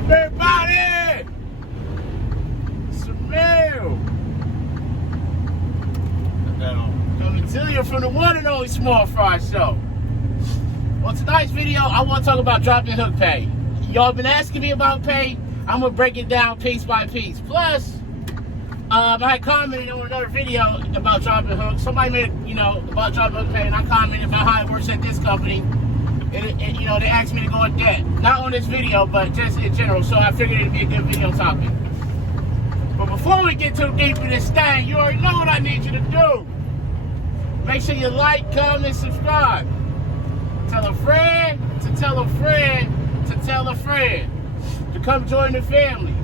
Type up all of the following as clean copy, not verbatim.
up, everybody? It's Emil. Coming to you from the one and only Small Fry Show. On tonight's video, I want to talk about dropping hook pay. Y'all been asking me about pay. I'm going to break it down piece by piece. Plus, I had commented on another video about dropping hooks. Somebody made, about dropping hook pay, and I commented about how it works at this company. They asked me to go in debt. Not on this video, but just in general. So I figured it'd be a good video topic. But before we get too deep in this thing, you already know what I need you to do. Make sure you like, comment, subscribe. Tell a friend to tell a friend to tell a friend to come join the family.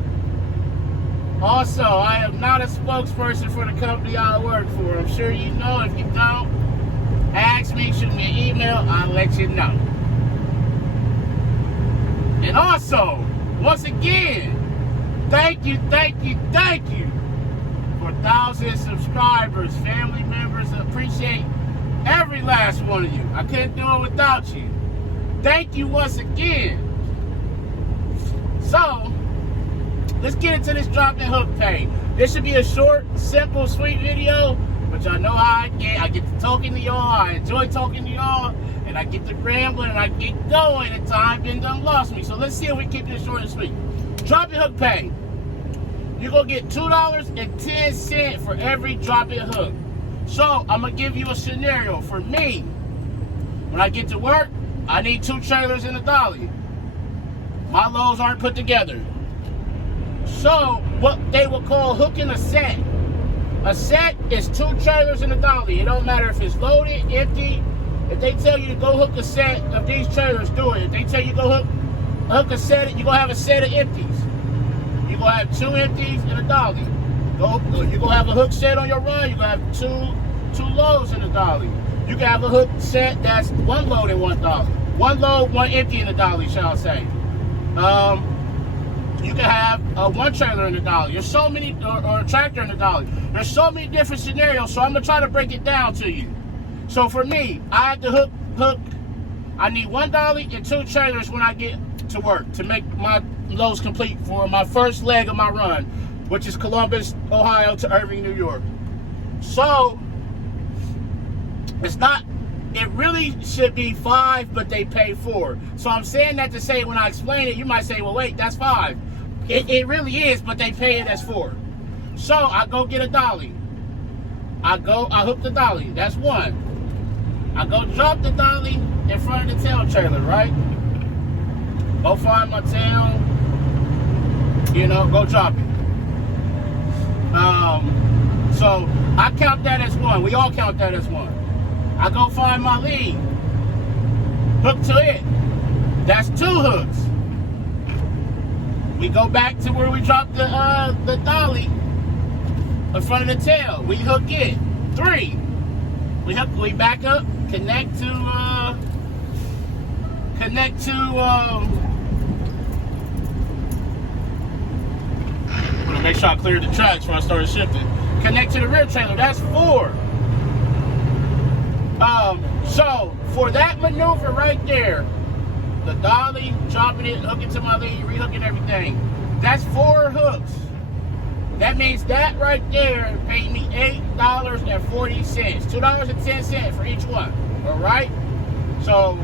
Also, I am not a spokesperson for the company I work for. I'm sure you know. If you don't, ask me, shoot me an email, I'll let you know. And also, once again, thank you for 1,000 subscribers, family members. I appreciate every last one of you. I couldn't do it without you. Thank you once again. So, let's get into this dropping hook pay. This should be a short, simple, sweet video, but y'all know how I get. I get to talking to y'all. I enjoy talking to y'all, and I get to rambling, and I get going, and time been done lost me. So let's see if we keep this short and sweet. Dropping hook pay. You're going to get $2.10 for every dropping hook. So, I'm going to give you a scenario. For me, when I get to work, I need 2 trailers and a dolly. My loads aren't put together. So, what they would call hooking a set. A set is 2 trailers and a dolly. It don't matter if it's loaded, empty. If they tell you to go hook a set of these trailers, do it. If they tell you to go hook a set, you're going to have a set of empties. You're going to have 2 empties and a dolly. You're going to have a hook set on your run. You're going to have two loads and a dolly. You can have a hook set that's 1 load and 1 dolly. 1 load, 1 empty and a dolly, shall I say. You can have 1 trailer and a dolly. There's so many, or a tractor and a dolly. There's so many different scenarios, so I'm going to try to break it down to you. So for me, I have to hook. I need 1 dolly and 2 trailers when I get to work to make my loads complete for my first leg of my run, which is Columbus, Ohio to Irving, New York. So, it really should be 5, but they pay 4. So I'm saying that to say, when I explain it, you might say, well, wait, that's 5. It really is, but they pay it as 4. So I go get a dolly. I hook the dolly. That's 1. I go drop the dolly in front of the tail trailer, right? Go find my tail, go drop it. So I count that as 1. We all count that as 1. I go find my lead, hook to it. That's 2 hooks. We go back to where we dropped the dolly in front of the tail. We hook it. 3. We back up, connect to. I'm gonna make sure I clear the tracks before I start shifting. Connect to the rear trailer. That's 4. So for that maneuver right there, the dolly, dropping it, hooking to my lead, rehooking everything, that's 4 hooks. That means that right there paid me $8.40, $2.10 for each one. All right. So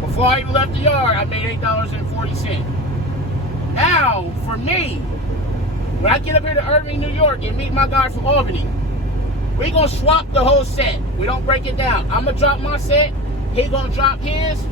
before I even left the yard, I made $8.40. Now for me, when I get up here to Irving, New York, and meet my guy from Albany, we gonna swap the whole set. We don't break it down. I'm gonna drop my set. He gonna drop his.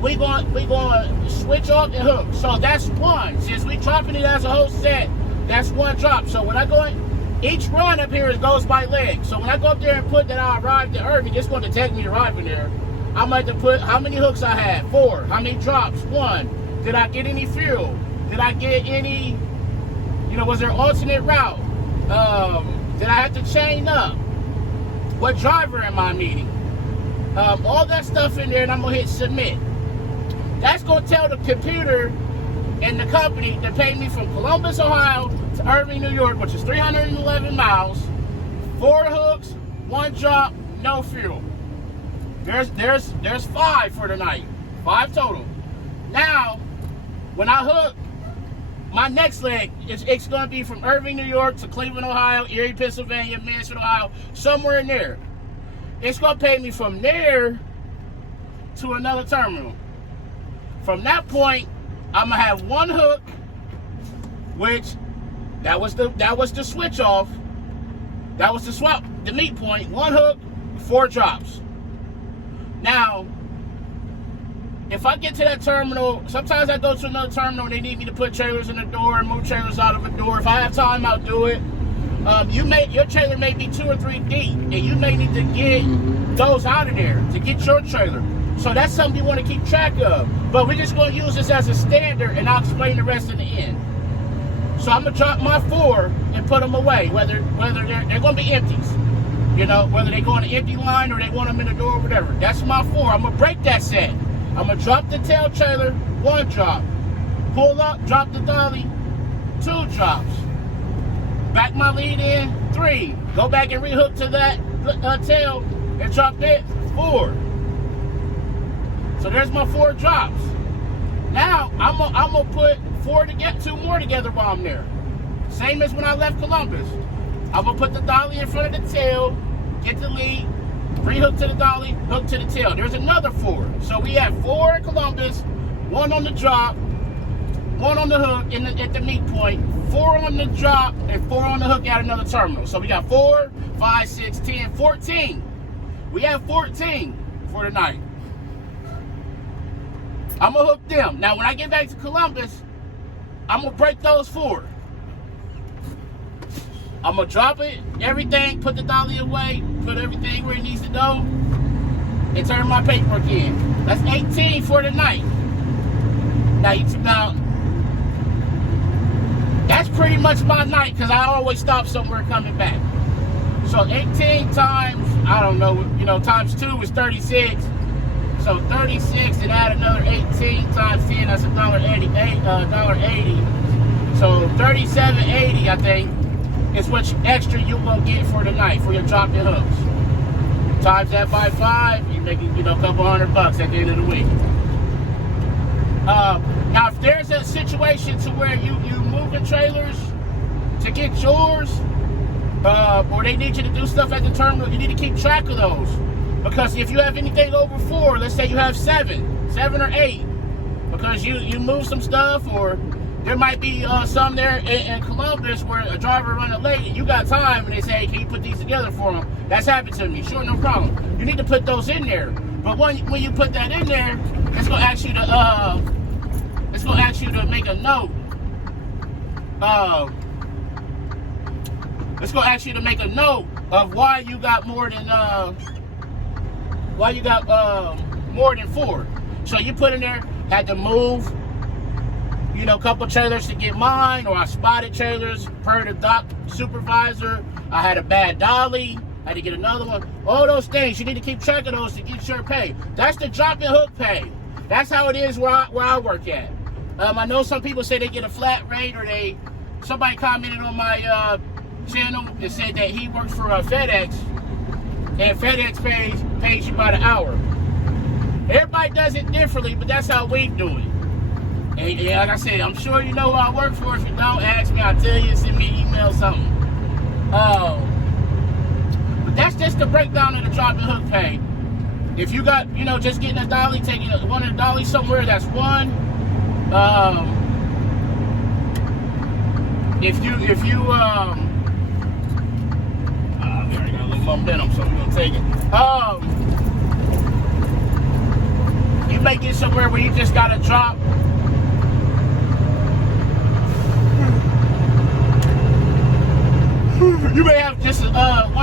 We gonna switch off and hook. So that's 1. Since we dropping it as a whole set, that's 1 drop. So when I go in, each run up here goes by leg. So when I go up there and put that I arrived at Irving, it's gonna take me arriving there. I'm going to put how many hooks I had. 4. How many drops? 1. Did I get any fuel? Did I get any? Was there an alternate route? Did I have to chain up? What driver am I meeting? All that stuff in there, and I'm going to hit submit. That's going to tell the computer and the company that paid me from Columbus, Ohio to Irving, New York, which is 311 miles, 4 hooks, 1 drop, no fuel. There's 5 for the night. 5 total. Now, when I hook, my next leg, it's going to be from Irving, New York to Cleveland, Ohio, Erie, Pennsylvania, Mansfield, Ohio, somewhere in there. It's going to pay me from there to another terminal. From that point, I'm going to have one hook, which that was the switch off. That was the swap, the meet point. One hook, 4 drops. Now, if I get to that terminal, sometimes I go to another terminal and they need me to put trailers in the door and move trailers out of a door. If I have time, I'll do it. Your trailer may be 2 or 3 deep, and you may need to get those out of there to get your trailer. So that's something you want to keep track of. But we're just going to use this as a standard, and I'll explain the rest in the end. So I'm going to drop my 4 and put them away, whether they're going to be empties. You know, whether they go on an empty line or they want them in the door or whatever. That's my 4. I'm going to break that set. I'm going to drop the tail trailer, 1 drop. Pull up, drop the dolly, 2 drops. Back my lead in, 3. Go back and rehook to that tail and drop it, 4. So there's my 4 drops. Now, I'm gonna put 2 more together while I'm there. Same as when I left Columbus. I'm gonna put the dolly in front of the tail, get the lead, rehook to the dolly, hook to the tail. There's another 4. So we have 4 in Columbus, 1 on the drop, 1 on the hook at the meet point, 4 on the drop, and 4 on the hook at another terminal. So we got 4, 5, 6, 10, 14. We have 14 for the night. I'm gonna hook them. Now when I get back to Columbus, I'm gonna break those 4. I'm gonna drop it, everything, put the dolly away, put everything where it needs to go, and turn my paperwork in. That's 18 for the night. Now, that's pretty much my night, because I always stop somewhere coming back. So 18 times, I don't know, times 2 is 36. So 36 and add another 18 times 10, that's $1.80. So $37.80, I think, is what extra you will get for the night for your drop and hooks. Times that by 5, you're making a couple $100 at the end of the week. Now, if there's a situation to where you moving trailers to get yours, or they need you to do stuff at the terminal, you need to keep track of those. Because if you have anything over 4, let's say you have 7 or 8, because you move some stuff, or there might be some there in Columbus where a driver running late and you got time and they say, hey, can you put these together for them? That's happened to me. Sure, no problem. You need to put those in there. But when you put that in there, it's gonna ask you to make a note. It's gonna ask you to make a note of why you got more than 4. So you put in there, had to move, a couple trailers to get mine, or I spotted trailers per the dock supervisor. I had a bad dolly, I had to get another one. All those things, you need to keep track of those to get your pay. That's the drop and hook pay. That's how it is where I work at. I know some people say they get a flat rate, or somebody commented on my channel and said that he works for FedEx, and FedEx pays you by the hour. Everybody does it differently, but that's how we do it. And like I said, I'm sure you know who I work for. If you don't, ask me, I'll tell you, send me an email, something. But that's just the breakdown of the drop and hook pay. If you got, just getting a dolly, taking one of the dollies somewhere, that's 1. If you I already got a little momentum, so we're gonna take it. You may get somewhere where you just gotta drop. You may have just 1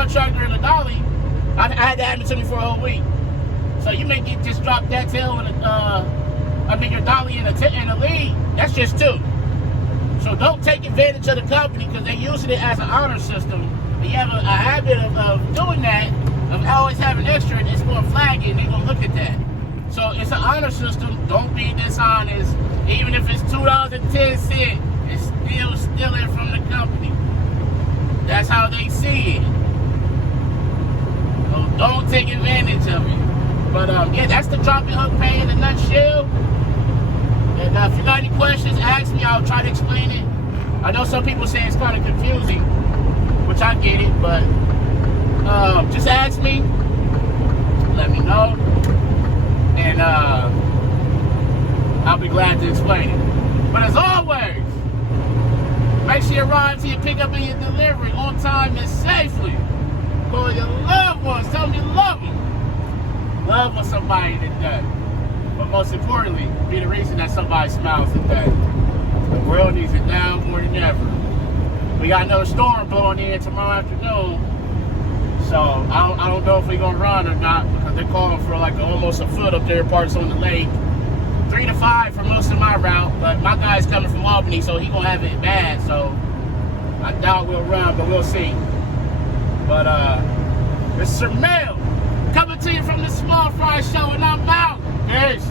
tractor and a dolly. I had that happen to me for a whole week. So you may just drop that tail and your dolly in a lead. That's just 2. So don't take advantage of the company, because they're using it as an honor system. And you have a habit of doing that, of always having extra, and it's going to flag it, and they're going to look at that. So it's an honor system. Don't be dishonest. Even if it's $2.10, it's still stealing from the company. That's how they see it. So don't take advantage of it. But yeah, that's the drop and hook pay in a nutshell. And if you got any questions, ask me. I'll try to explain it. I know some people say it's kind of confusing, which I get it, but just ask me. Let me know. And I'll be glad to explain it. But as always, make sure you arrive to your pickup and your delivery on time and safely. Call your loved ones. Tell them you love them. Love on somebody today. But most importantly, be the reason that somebody smiles today. The world needs it now more than ever. We got another storm blowing in tomorrow afternoon. So I don't know if we're going to run or not, because they're calling for like almost a foot up there, parts on the lake. 3 to 5 for most of my route, but my guy's coming from Albany, so he's going to have it bad. So I doubt we'll run, but we'll see. But this is Sir Mel coming to you from the Small Fry Show, and I'm out. Peace.